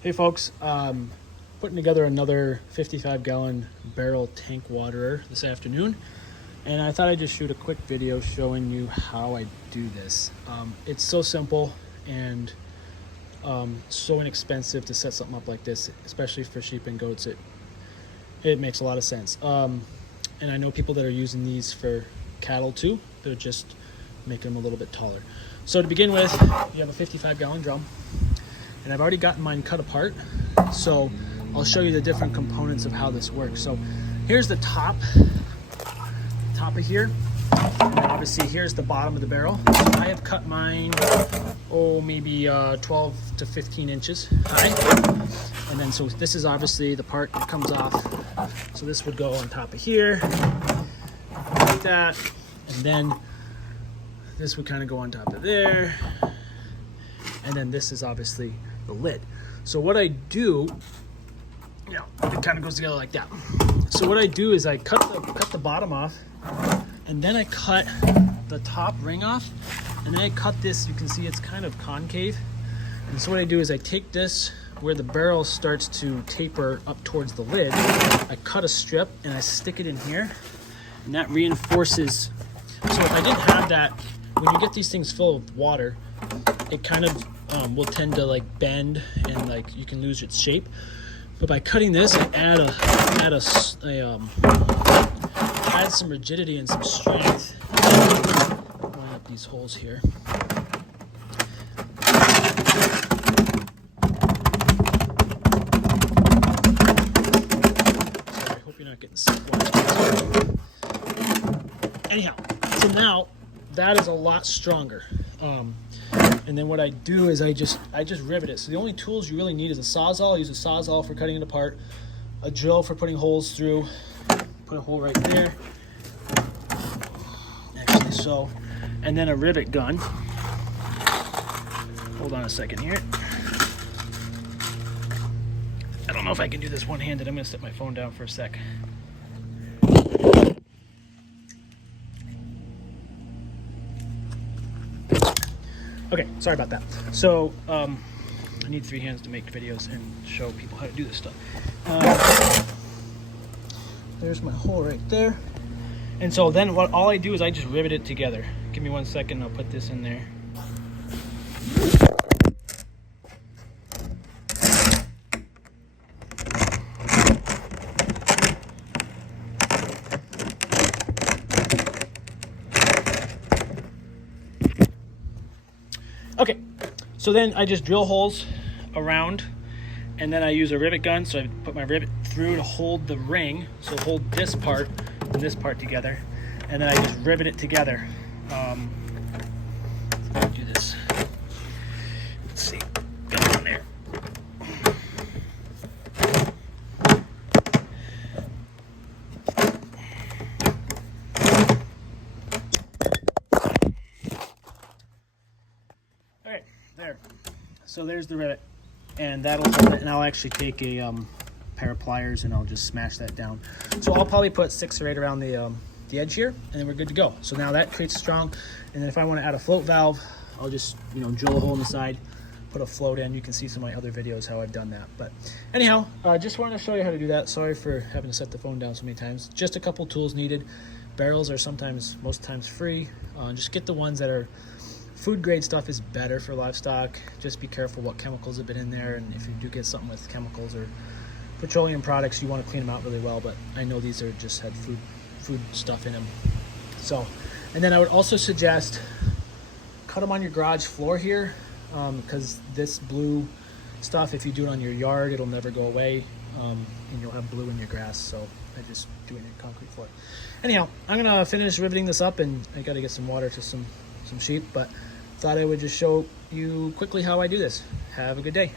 Hey folks, putting together another 55-gallon barrel tank waterer this afternoon, and I thought I'd just shoot a quick video showing you how I do this. It's so simple and so inexpensive to set something up like this, especially for sheep and goats. It makes a lot of sense. And I know people that are using these for cattle too. They're just making them a little bit taller. So to begin with, you have a 55-gallon drum. And I've already gotten mine cut apart, so I'll show you the different components of how this works. So here's the top of here, and obviously here's the bottom of the barrel. I have cut mine, maybe 12 to 15 inches high. And then so this is obviously the part that comes off. So this would go on top of here, like that, and then this would kind of go on top of there. And then this is obviously the lid. So what I do, it kind of goes together like that. So what I do is I cut the bottom off, and then I cut the top ring off, and then I cut this. You can see it's kind of concave. And so what I do is I take this where the barrel starts to taper up towards the lid. I cut a strip and I stick it in here, and that reinforces. So if I didn't have that, when you get these things full of water, it kind of will tend to like bend and like you can lose its shape. But by cutting this, I add some rigidity and some strength. Line up these holes here. Sorry, I hope you're not getting sick. Anyhow, so now that is a lot stronger. And then what I do is I just rivet it. So the only tools you really need is a Sawzall. I use a Sawzall for cutting it apart, a drill for putting holes through. Put a hole right there, actually so, and then a rivet gun. Hold on a second here. I don't know if I can do this one-handed. I'm gonna set my phone down for a sec. Okay, sorry about that. So I need three hands to make videos and show people how to do this stuff. There's my hole right there. And so then all I do is I just rivet it together. Give me 1 second, I'll put this in there. Okay, so then I just drill holes around, and then I use a rivet gun. So I put my rivet through to hold the ring, so hold this part and this part together, and then I just rivet it together. Do this. Let's see, get it on there. Okay, there. So there's the rivet, and that'll hold it. And I'll actually take a pair of pliers and I'll just smash that down. So I'll probably put 6 or 8 around the edge here, and then we're good to go. So now that creates strong. And then if I want to add a float valve, I'll just drill a hole in the side, put a float in. You can see some of my other videos how I've done that. But anyhow, just wanted to show you how to do that. Sorry for having to set the phone down so many times. Just a couple tools needed. Barrels are most times free. Just get the ones that are food grade stuff is better for livestock. Just be careful what chemicals have been in there, and if you do get something with chemicals or petroleum products, you want to clean them out really well. But I know these are just had food stuff in them. So, and then I would also suggest cut them on your garage floor here, because this blue stuff, if you do it on your yard, it'll never go away, and you'll have blue in your grass. So I just do it in a concrete floor. Anyhow, I'm gonna finish riveting this up, and I got to get some water to some sheep, but thought I would just show you quickly how I do this. Have a good day.